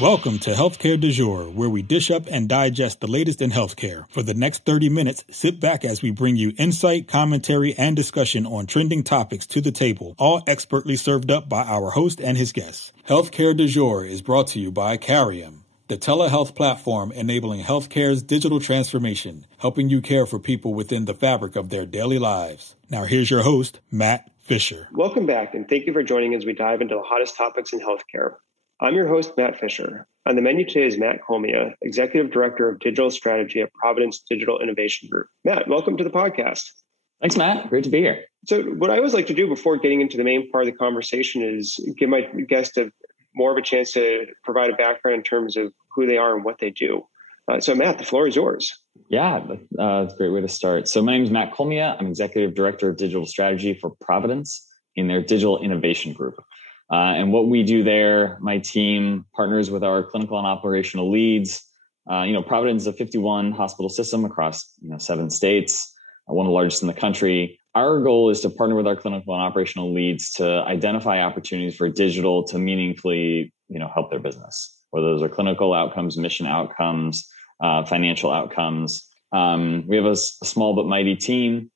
Welcome to Healthcare du Jour, where we dish up and digest the latest in healthcare. For the next 30 minutes, sit back as we bring you insight, commentary, and discussion on trending topics to the table, all expertly served up by our host and his guests. Healthcare du Jour is brought to you by Carium, the telehealth platform enabling healthcare's digital transformation, helping you care for people within the fabric of their daily lives. Now here's your host, Matt Fisher. Welcome back, and thank you for joining as we dive into the hottest topics in healthcare. I'm your host, Matt Fisher. On the menu today is Matt Cohlmia, Executive Director of Digital Strategy at Providence Digital Innovation Group. Matt, welcome to the podcast. Thanks, Matt. Great to be here. So what I always like to do before getting into the main part of the conversation is give my guest more of a chance to provide a background in terms of who they are and what they do. So Matt, the floor is yours. Yeah, that's a great way to start. So my name is Matt Cohlmia. I'm Executive Director of Digital Strategy for Providence in their Digital Innovation Group. And what we do there, my team partners with our clinical and operational leads. Providence is a 51 hospital system across 7 states, one of the largest in the country. Our goal is to partner with our clinical and operational leads to identify opportunities for digital to meaningfully, help their business, whether those are clinical outcomes, mission outcomes, financial outcomes. We have a small but mighty team.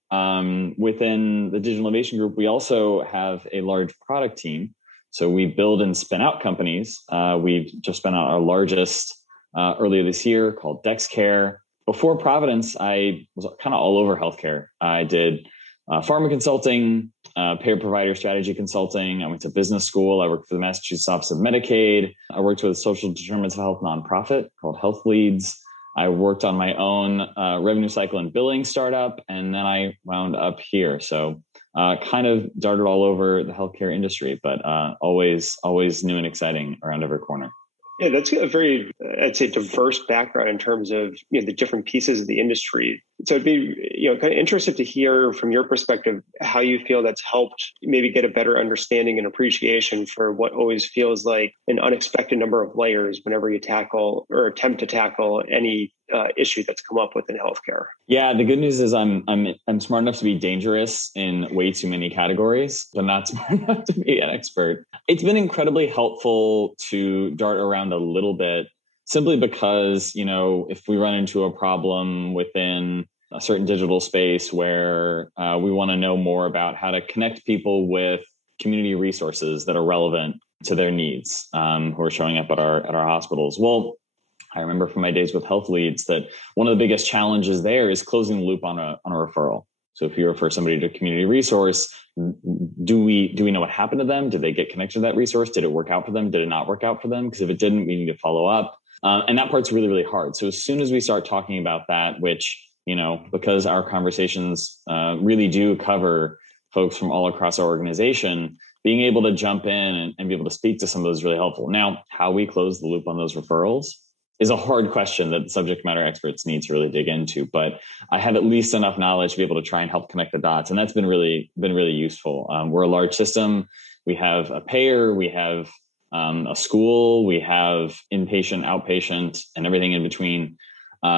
Within the Digital Innovation Group, we also have a large product team. So we build and spin out companies. We've just spun out our largest earlier this year called DexCare. Before Providence, I was kind of all over healthcare. I did pharma consulting, payer provider strategy consulting. I went to business school. I worked for the Massachusetts Office of Medicaid. I worked with a social determinants of health nonprofit called Health Leads. I worked on my own revenue cycle and billing startup, and then I wound up here. So kind of darted all over the healthcare industry, but always new and exciting around every corner. Yeah, that's a very, I'd say, diverse background in terms of the different pieces of the industry. So I'd be kind of interested to hear from your perspective how you feel that's helped maybe get a better understanding and appreciation for what always feels like an unexpected number of layers whenever you tackle or attempt to tackle any issue that's come up within healthcare. Yeah, the good news is I'm smart enough to be dangerous in way too many categories, but not smart enough to be an expert. It's been incredibly helpful to dart around a little bit, simply because, if we run into a problem within a certain digital space where we want to know more about how to connect people with community resources that are relevant to their needs, who are showing up at our hospitals. Well, I remember from my days with Health Leads that one of the biggest challenges there is closing the loop on a referral. So if you refer somebody to a community resource, do we know what happened to them? Did they get connected to that resource? Did it work out for them? Did it not work out for them? Because if it didn't, we need to follow up. And that part's really, really hard. So as soon as we start talking about that, which, because our conversations really do cover folks from all across our organization, being able to jump in and be able to speak to some of those is really helpful. Now, how we close the loop on those referrals is a hard question that subject matter experts need to really dig into, but I have at least enough knowledge to be able to try and help connect the dots. And that's been really useful. We're a large system. We have a payer, we have a school, we have inpatient, outpatient, and everything in between.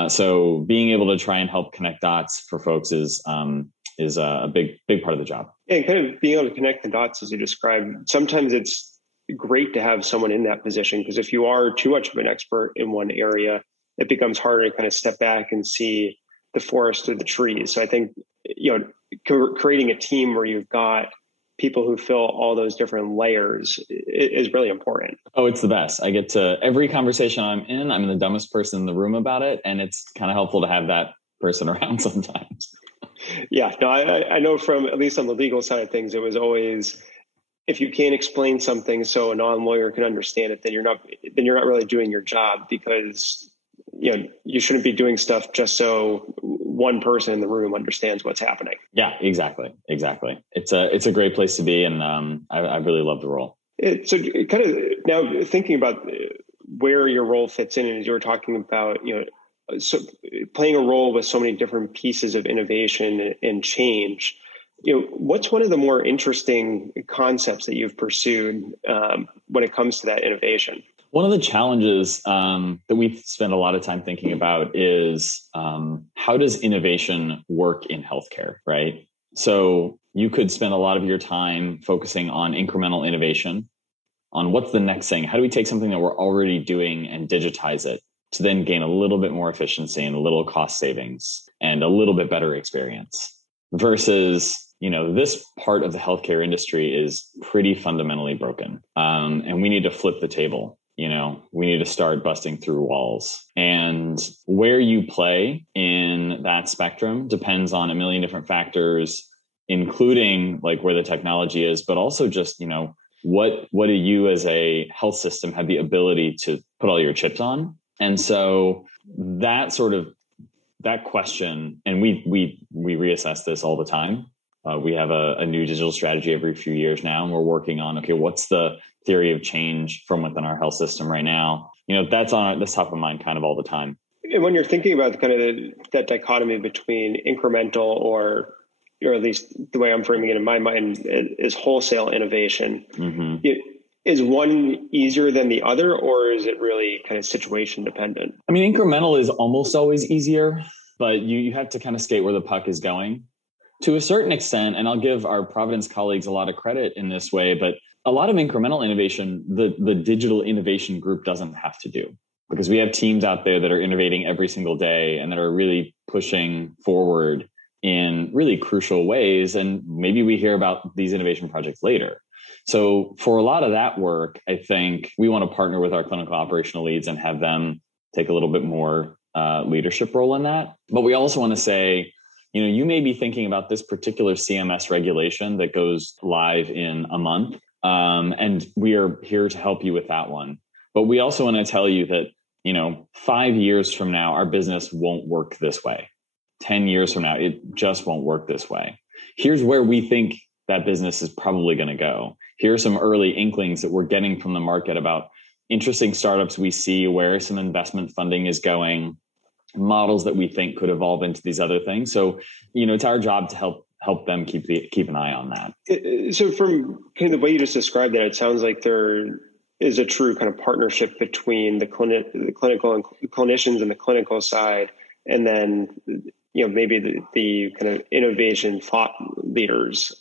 So being able to try and help connect dots for folks is a big part of the job. Yeah, and kind of being able to connect the dots as you described. Sometimes it's great to have someone in that position, because if you are too much of an expert in one area, it becomes harder to kind of step back and see the forest through the trees. So I think, creating a team where you've got people who fill all those different layers is really important. Oh, it's the best. I get to every conversation I'm the dumbest person in the room about it. And it's kind of helpful to have that person around sometimes. Yeah, no, I know from, at least on the legal side of things, it was always, if you can't explain something so a non-lawyer can understand it, then you're not really doing your job, because you shouldn't be doing stuff just so one person in the room understands what's happening. Yeah, exactly. It's a great place to be, and I really love the role. So kind of now thinking about where your role fits in, and as you were talking about, so playing a role with so many different pieces of innovation and change. What's one of the more interesting concepts that you've pursued when it comes to that innovation? One of the challenges that we spend a lot of time thinking about is how does innovation work in healthcare, right? So you could spend a lot of your time focusing on incremental innovation, on what's the next thing. How do we take something that we're already doing and digitize it to then gain a little bit more efficiency and a little cost savings and a little bit better experience versus, this part of the healthcare industry is pretty fundamentally broken. And we need to flip the table. We need to start busting through walls. And where you play in that spectrum depends on a million different factors, including like where the technology is, but also just, what do you as a health system have the ability to put all your chips on? And so that question, and we reassess this all the time. We have a new digital strategy every few years now, and we're working on, okay, what's the theory of change from within our health system right now? That's top of mind kind of all the time. And when you're thinking about kind of that dichotomy between incremental or at least the way I'm framing it in my mind is wholesale innovation. Mm-hmm. Is one easier than the other, or is it really kind of situation dependent? I mean, incremental is almost always easier, but you have to kind of skate where the puck is going to a certain extent. And I'll give our Providence colleagues a lot of credit in this way, but a lot of incremental innovation, the Digital Innovation Group doesn't have to do, because we have teams out there that are innovating every single day and that are really pushing forward in really crucial ways. And maybe we hear about these innovation projects later. So for a lot of that work, I think we want to partner with our clinical operational leads and have them take a little bit more leadership role in that. But we also want to say, you may be thinking about this particular CMS regulation that goes live in a month. And we are here to help you with that one. But we also want to tell you that, 5 years from now, our business won't work this way. 10 years from now, it just won't work this way. Here's where we think that business is probably going to go. Here are some early inklings that we're getting from the market about interesting startups we see, where some investment funding is going, models that we think could evolve into these other things. So, it's our job to help them keep an eye on that. So from kind of the way you just described that, it sounds like there is a true kind of partnership between the clinical and clinicians and the clinical side, and then maybe the kind of innovation thought leaders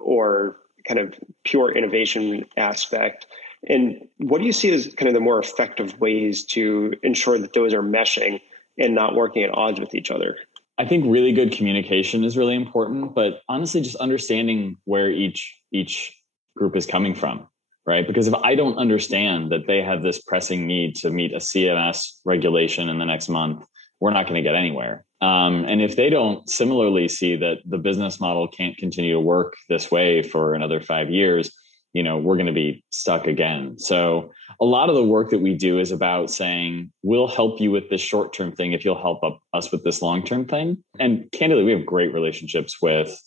or kind of pure innovation aspect. And what do you see as kind of the more effective ways to ensure that those are meshing and not working at odds with each other? I think really good communication is really important, but honestly, just understanding where each group is coming from, right? Because if I don't understand that they have this pressing need to meet a CMS regulation in the next month, we're not going to get anywhere. And if they don't similarly see that the business model can't continue to work this way for another 5 years, we're going to be stuck again. So a lot of the work that we do is about saying, we'll help you with this short-term thing if you'll help us with this long-term thing. And candidly, we have great relationships with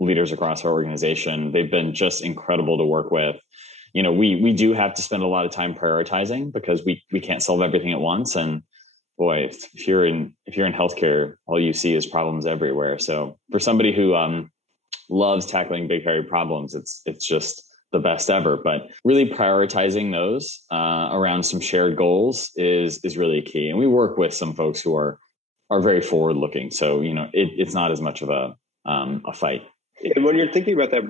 leaders across our organization. They've been just incredible to work with. We do have to spend a lot of time prioritizing because we can't solve everything at once. And boy, if you're in healthcare, all you see is problems everywhere. So for somebody who loves tackling big, hairy problems, it's just the best ever. But really prioritizing those around some shared goals is really key. And we work with some folks who are very forward looking. So it's not as much of a fight. And when you're thinking about that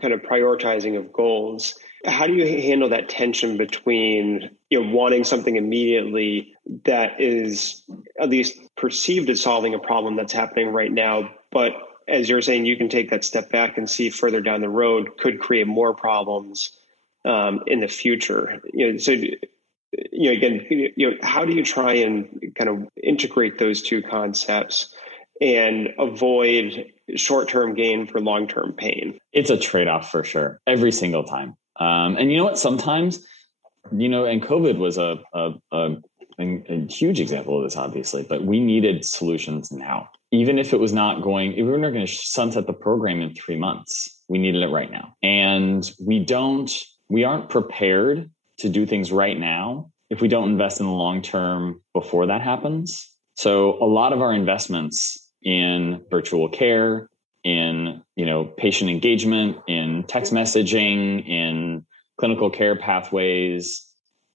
kind of prioritizing of goals, how do you handle that tension between wanting something immediately that is at least perceived as solving a problem that's happening right now, but as you're saying, you can take that step back and see further down the road could create more problems in the future. So again, how do you try and kind of integrate those two concepts and avoid short-term gain for long-term pain? It's a trade-off for sure, every single time. And you know what? Sometimes, and COVID was a huge example of this, obviously, but we needed solutions now. Even if it was not going, if we were not going to sunset the program in 3 months, we needed it right now. And we aren't prepared to do things right now if we don't invest in the long term before that happens. So a lot of our investments in virtual care, in, patient engagement, in text messaging, in clinical care pathways,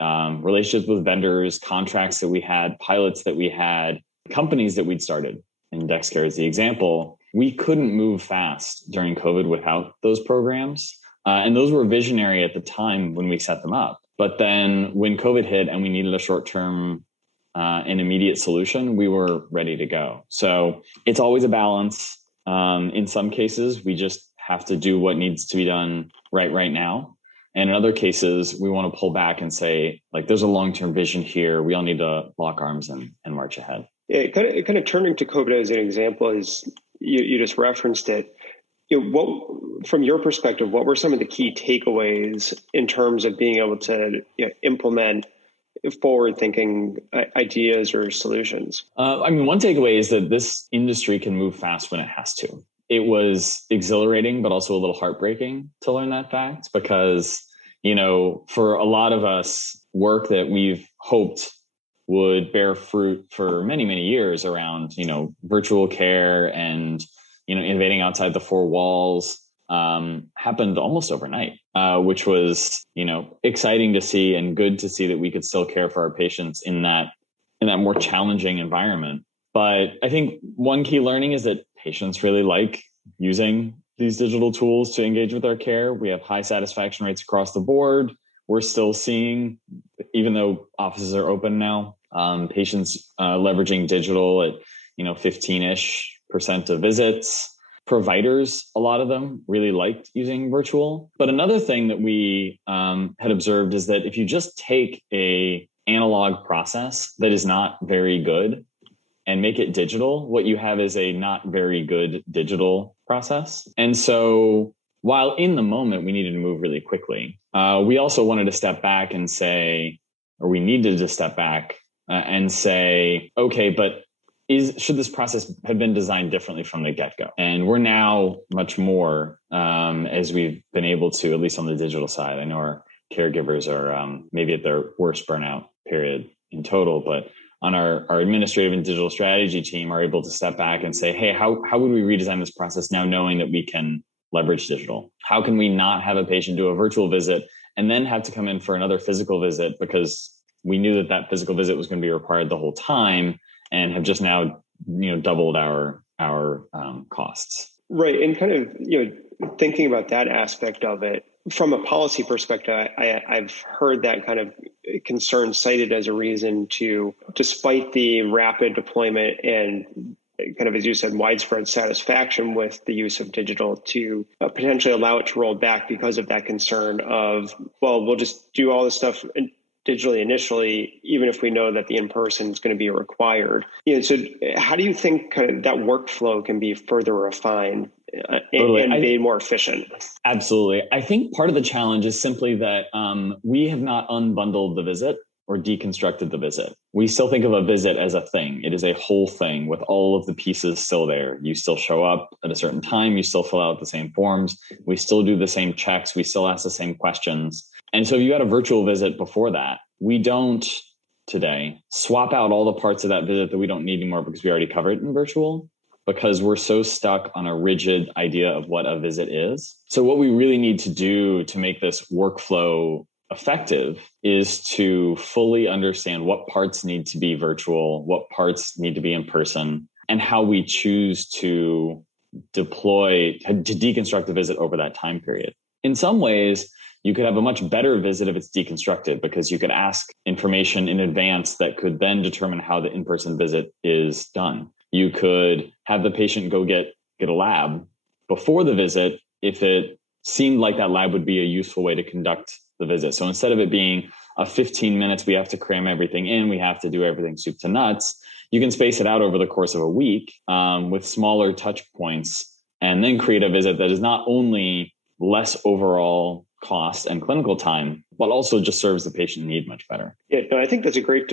relationships with vendors, contracts that we had, pilots that we had, companies that we'd started. And DexCare is the example. We couldn't move fast during COVID without those programs, And those were visionary at the time when we set them up. But then when COVID hit and we needed a short-term and immediate solution, we were ready to go. So it's always a balance. In some cases, we just have to do what needs to be done right now. And in other cases, we want to pull back and say, like, there's a long-term vision here. We all need to lock arms and march ahead. Yeah, kind of turning to COVID as an example, is you just referenced it. What, from your perspective, what were some of the key takeaways in terms of being able to implement forward-thinking ideas or solutions? One takeaway is that this industry can move fast when it has to. It was exhilarating, but also a little heartbreaking to learn that fact because, for a lot of us, work that we've hoped would bear fruit for many, many years around, virtual care and, innovating outside the four walls, happened almost overnight, which was, exciting to see and good to see that we could still care for our patients in that more challenging environment. But I think one key learning is that patients really like using these digital tools to engage with our care. We have high satisfaction rates across the board. We're still seeing, even though offices are open now, patients leveraging digital at 15-ish% of visits. Providers, a lot of them really liked using virtual. But another thing that we had observed is that if you just take a analog process that is not very good and make it digital, what you have is a not very good digital process. And so while in the moment we needed to move really quickly, we also wanted to step back and say, or we needed to step back and say, okay, but should this process have been designed differently from the get-go? And we're now much more, as we've been able to, at least on the digital side. I know our caregivers are maybe at their worst burnout period in total, but on our administrative and digital strategy team are able to step back and say, hey, how would we redesign this process now knowing that we can leverage digital? How can we not have a patient do a virtual visit and then have to come in for another physical visit because we knew that physical visit was going to be required the whole time and have just now, doubled our costs. Right. And kind of, thinking about that aspect of it from a policy perspective, I've heard that kind of concern cited as a reason to, despite the rapid deployment and kind of, as you said, widespread satisfaction with the use of digital, to potentially allow it to roll back because of that concern of, well, we'll just do all this stuff digitally initially, even if we know that the in-person is going to be required. So how do you think kind of that workflow can be further refined and made more efficient? Absolutely. I think part of the challenge is simply that we have not unbundled the visit or deconstructed the visit. We still think of a visit as a thing. It is a whole thing with all of the pieces still there. You still show up at a certain time. You still fill out the same forms. We still do the same checks. We still ask the same questions. And so if you had a virtual visit before that, we don't today swap out all the parts of that visit that we don't need anymore because we already covered it in virtual, because we're so stuck on a rigid idea of what a visit is. So what we really need to do to make this workflow effective is to fully understand what parts need to be virtual, what parts need to be in person, and how we choose to deconstruct the visit over that time period. In some ways, you could have a much better visit if it's deconstructed because you could ask information in advance that could then determine how the in-person visit is done. You could have the patient go get a lab before the visit if it seemed like that lab would be a useful way to conduct the visit. So instead of it being a 15 minutes, we have to cram everything in, we have to do everything soup to nuts, you can space it out over the course of a week with smaller touch points and then create a visit that is not only less overall cost and clinical time, but also just serves the patient need much better. Yeah, no, I think that's a great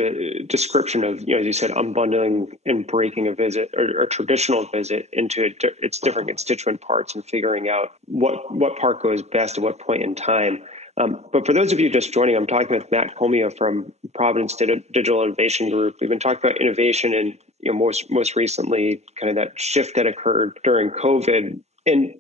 description of, as you said, unbundling and breaking a visit or a traditional visit into its different constituent parts and figuring out what part goes best at what point in time. But for those of you just joining, I'm talking with Matt Cohlmia from Providence Digital Innovation Group. We've been talking about innovation and most recently kind of that shift that occurred during COVID. And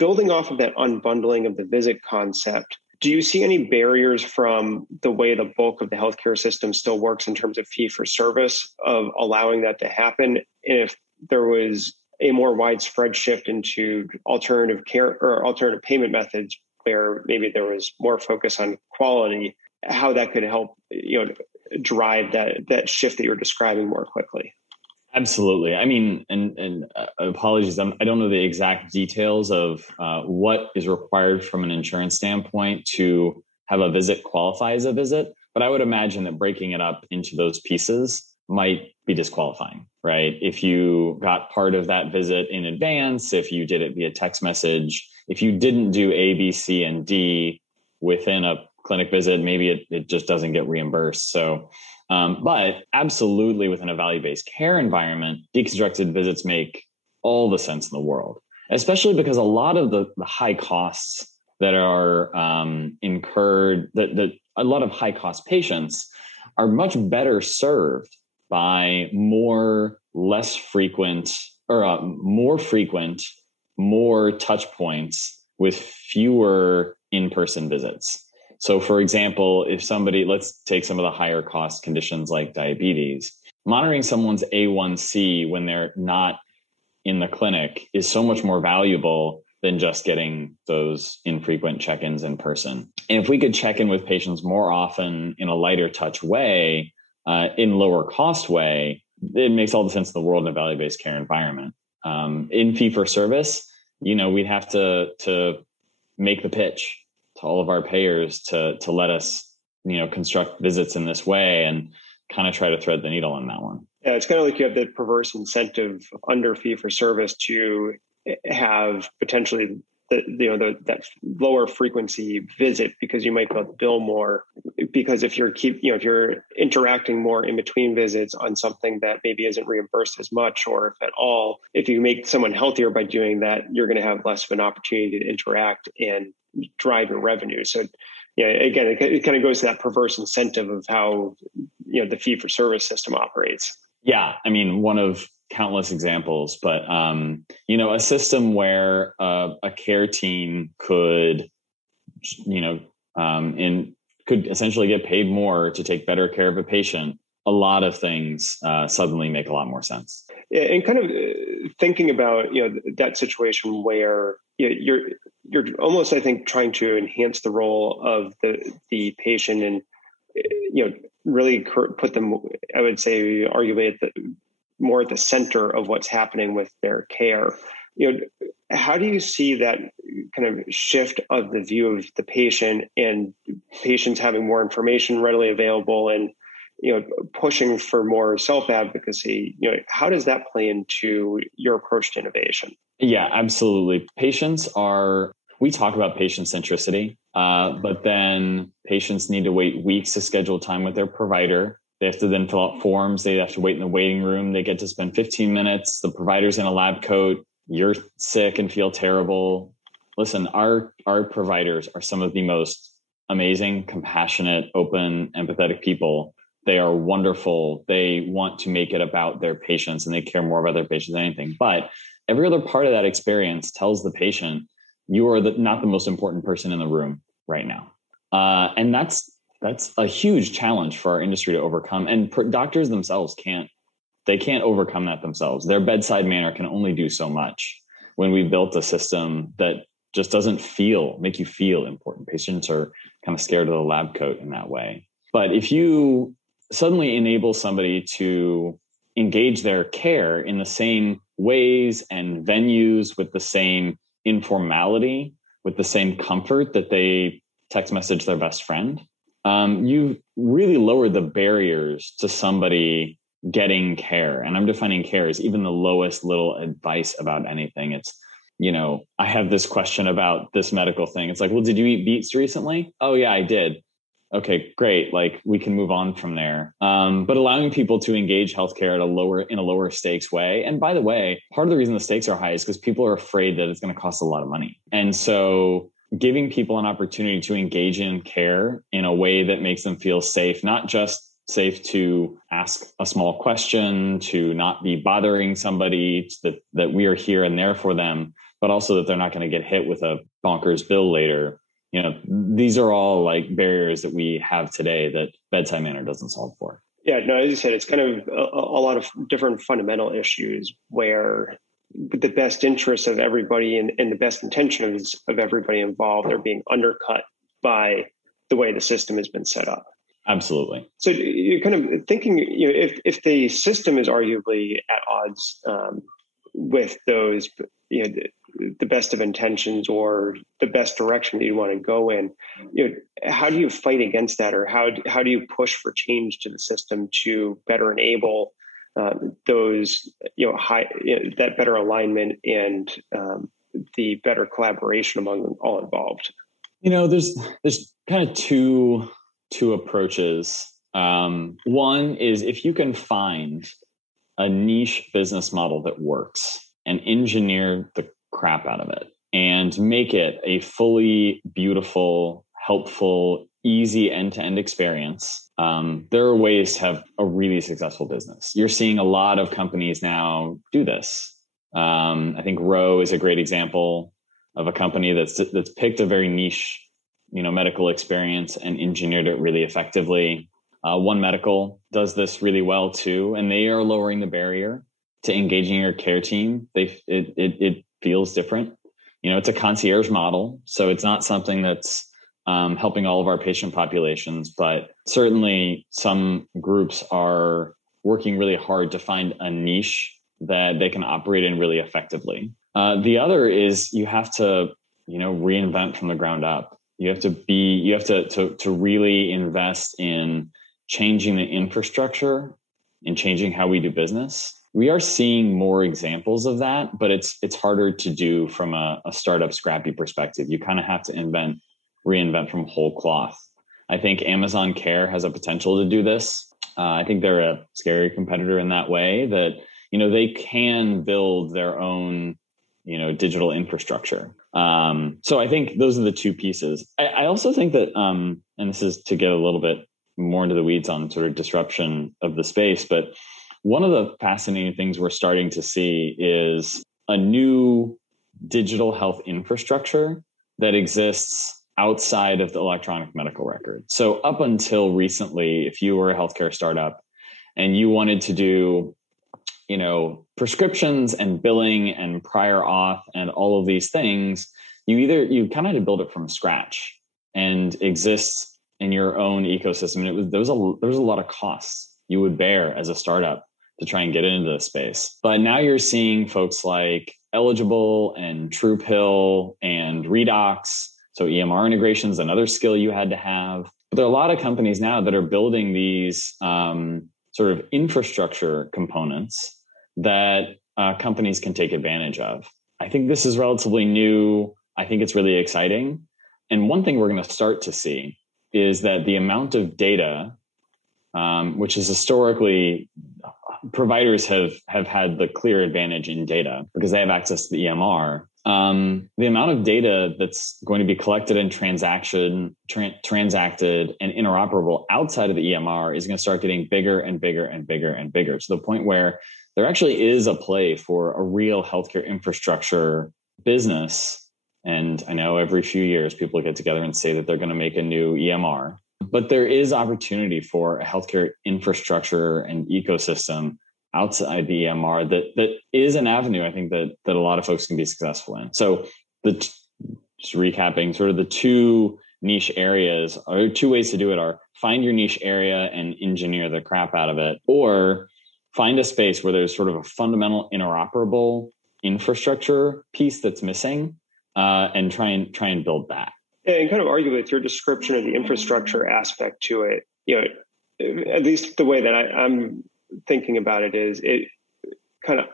building off of that unbundling of the visit concept, do you see any barriers from the way the bulk of the healthcare system still works in terms of fee for service of allowing that to happen? And if there was a more widespread shift into alternative care or alternative payment methods, where maybe there was more focus on quality, how that could help, drive that shift that you're describing more quickly. Absolutely. I mean, and apologies, I don't know the exact details of what is required from an insurance standpoint to have a visit qualify as a visit, but I would imagine that breaking it up into those pieces might be disqualifying, right? If you got part of that visit in advance, if you did it via text message, if you didn't do A, B, C, and D within a clinic visit, maybe it just doesn't get reimbursed. So, but absolutely within a value-based care environment, deconstructed visits make all the sense in the world, especially because a lot of the high costs that are incurred, that a lot of high cost patients are much better served by more frequent, more touch points with fewer in-person visits. So for example, if somebody, let's take some of the higher cost conditions like diabetes, monitoring someone's A1C when they're not in the clinic is so much more valuable than just getting those infrequent check-ins in person. And if we could check in with patients more often in a lighter touch way, in lower cost way, it makes all the sense in the world in a value-based care environment. In fee for service, we'd have to make the pitch to all of our payers to let us, construct visits in this way and kind of try to thread the needle on that one. Yeah, it's kind of like you have the perverse incentive under fee for service to have potentially that lower frequency visit because you might be able to bill more. Because if you're interacting more in between visits on something that maybe isn't reimbursed as much, or if at all, if you make someone healthier by doing that, you're going to have less of an opportunity to interact and drive your revenue. So, again, it kind of goes to that perverse incentive of how the fee for service system operates. Yeah, I mean, one of countless examples, but a system where a care team could essentially get paid more to take better care of a patient, a lot of things suddenly make a lot more sense. Yeah, and kind of thinking about that situation where you're almost, I think, trying to enhance the role of the patient and really put them, I would say, arguably more at the center of what's happening with their care. How do you see that kind of shift of the view of the patient and patients having more information readily available and, pushing for more self-advocacy? How does that play into your approach to innovation? Yeah, absolutely. We talk about patient centricity, but then patients need to wait weeks to schedule time with their provider. They have to then fill out forms. They have to wait in the waiting room. They get to spend 15 minutes. The provider's in a lab coat. You're sick and feel terrible. Listen, our providers are some of the most amazing, compassionate, open, empathetic people. They are wonderful. They want to make it about their patients and they care more about their patients than anything. But every other part of that experience tells the patient, you are not the most important person in the room right now. And that's a huge challenge for our industry to overcome. And doctors themselves can't overcome that themselves. Their bedside manner can only do so much when we built a system that just doesn't make you feel important. Patients are kind of scared of the lab coat in that way. But if you suddenly enable somebody to engage their care in the same ways and venues with the same informality, with the same comfort that they text message their best friend, you've really lowered the barriers to somebody getting care. And I'm defining care as even the lowest little advice about anything. It's, I have this question about this medical thing. It's like, well, did you eat beets recently? Oh yeah, I did. Okay, great. Like we can move on from there. But allowing people to engage healthcare in a lower stakes way. And by the way, part of the reason the stakes are high is because people are afraid that it's going to cost a lot of money. And so giving people an opportunity to engage in care in a way that makes them feel safe, not just safe to ask a small question, to not be bothering somebody, that we are here and there for them, but also that they're not going to get hit with a bonkers bill later. These are all like barriers that we have today that bedside manner doesn't solve for. Yeah, no, as you said, it's kind of a lot of different fundamental issues where the best interests of everybody and the best intentions of everybody involved are being undercut by the way the system has been set up. Absolutely. So you're kind of thinking, if the system is arguably at odds with those, the best of intentions or the best direction that you want to go in, how do you fight against that, or how do you push for change to the system to better enable those, that better alignment and the better collaboration among all involved? There's kind of two approaches. One is, if you can find a niche business model that works and engineer the crap out of it and make it a fully beautiful, helpful, easy end-to-end experience, there are ways to have a really successful business. You're seeing a lot of companies now do this. I think Roe is a great example of a company that's picked a very niche, medical experience and engineered it really effectively. One Medical does this really well too, and they are lowering the barrier to engaging your care team. It feels different. It's a concierge model, so it's not something that's helping all of our patient populations, but certainly some groups are working really hard to find a niche that they can operate in really effectively. The other is you have to, reinvent from the ground up. You have to really invest in changing the infrastructure and changing how we do business. We are seeing more examples of that, but it's harder to do from a startup scrappy perspective. You kind of have to reinvent from whole cloth. I think Amazon Care has a potential to do this. I think they're a scary competitor in that way, that, they can build their own, digital infrastructure. So I think those are the two pieces. I also think that, and this is to get a little bit more into the weeds on sort of disruption of the space, but one of the fascinating things we're starting to see is a new digital health infrastructure that exists outside of the electronic medical record. So up until recently, if you were a healthcare startup and you wanted to do, prescriptions and billing and prior auth and all of these things, you kind of had to build it from scratch and exist in your own ecosystem. And there was a lot of costs you would bear as a startup to try and get into this space. But now you're seeing folks like Eligible and TruePill and Redox. So EMR integration is another skill you had to have. But there are a lot of companies now that are building these sort of infrastructure components that companies can take advantage of. I think this is relatively new. I think it's really exciting. And one thing we're going to start to see is that the amount of data, which is historically, providers have had the clear advantage in data because they have access to the EMR. The amount of data that's going to be collected and transacted and interoperable outside of the EMR is going to start getting bigger and bigger and bigger and bigger, to the point where there actually is a play for a real healthcare infrastructure business. And I know every few years people get together and say that they're going to make a new EMR, but there is opportunity for a healthcare infrastructure and ecosystem outside the EMR that is an avenue, I think, that a lot of folks can be successful in. So just recapping, sort of the two niche areas, or two ways to do it are find your niche area and engineer the crap out of it, or find a space where there's sort of a fundamental interoperable infrastructure piece that's missing, and try and build that. And kind of argue with your description of the infrastructure aspect to it, at least the way that I'm thinking about it is it kind of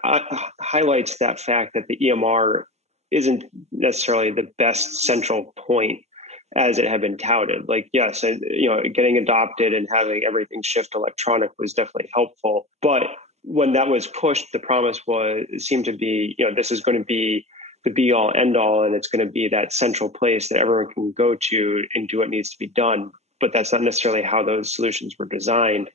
highlights that fact that the EMR isn't necessarily the best central point as it had been touted. Like, yes, getting adopted and having everything shift electronic was definitely helpful. But when that was pushed, the promise seemed to be, this is going to be the be all end all, and it's going to be that central place that everyone can go to and do what needs to be done. But that's not necessarily how those solutions were designed.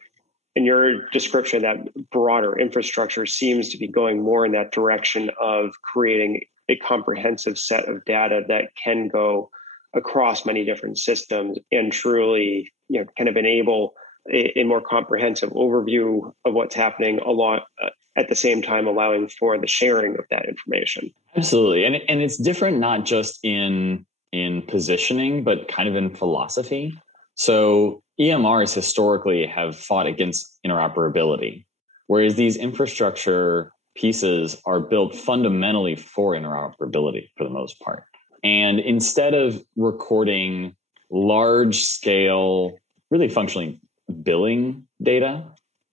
And your description of that broader infrastructure seems to be going more in that direction of creating a comprehensive set of data that can go across many different systems and truly, kind of enable a more comprehensive overview of what's happening at the same time allowing for the sharing of that information. Absolutely. And it's different, not just in positioning, but kind of in philosophy. So EMRs historically have fought against interoperability, whereas these infrastructure pieces are built fundamentally for interoperability for the most part. And instead of recording large scale, really functionally billing data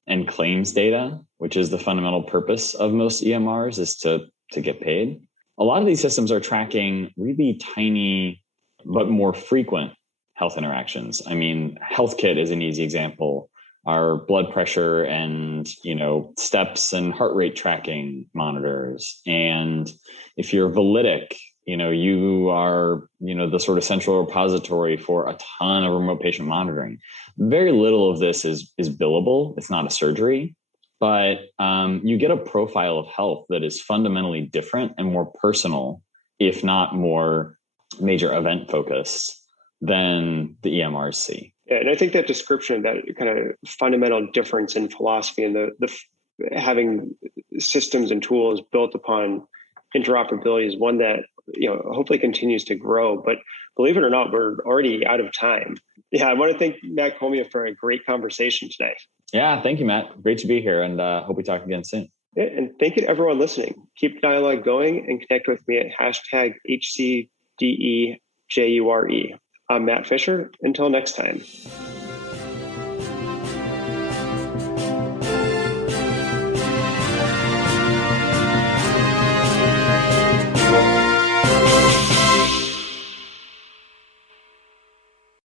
and claims data, which is the fundamental purpose of most EMRs, is to get paid. A lot of these systems are tracking really tiny but more frequent health interactions. I mean, HealthKit is an easy example. Our blood pressure and, steps and heart rate tracking monitors. And if you're Validic, you are, the sort of central repository for a ton of remote patient monitoring. Very little of this is billable. It's not a surgery, but you get a profile of health that is fundamentally different and more personal, if not more major event focused than the EMRs see. Yeah, and I think that description of that kind of fundamental difference in philosophy and the having systems and tools built upon interoperability is one that hopefully continues to grow. But believe it or not, we're already out of time. Yeah, I want to thank Matt Cohlmia for a great conversation today. Yeah, thank you, Matt. Great to be here, and hope we talk again soon. Yeah, and thank you to everyone listening. Keep the dialogue going and connect with me at #HCDEJURE. I'm Matt Fisher. Until next time.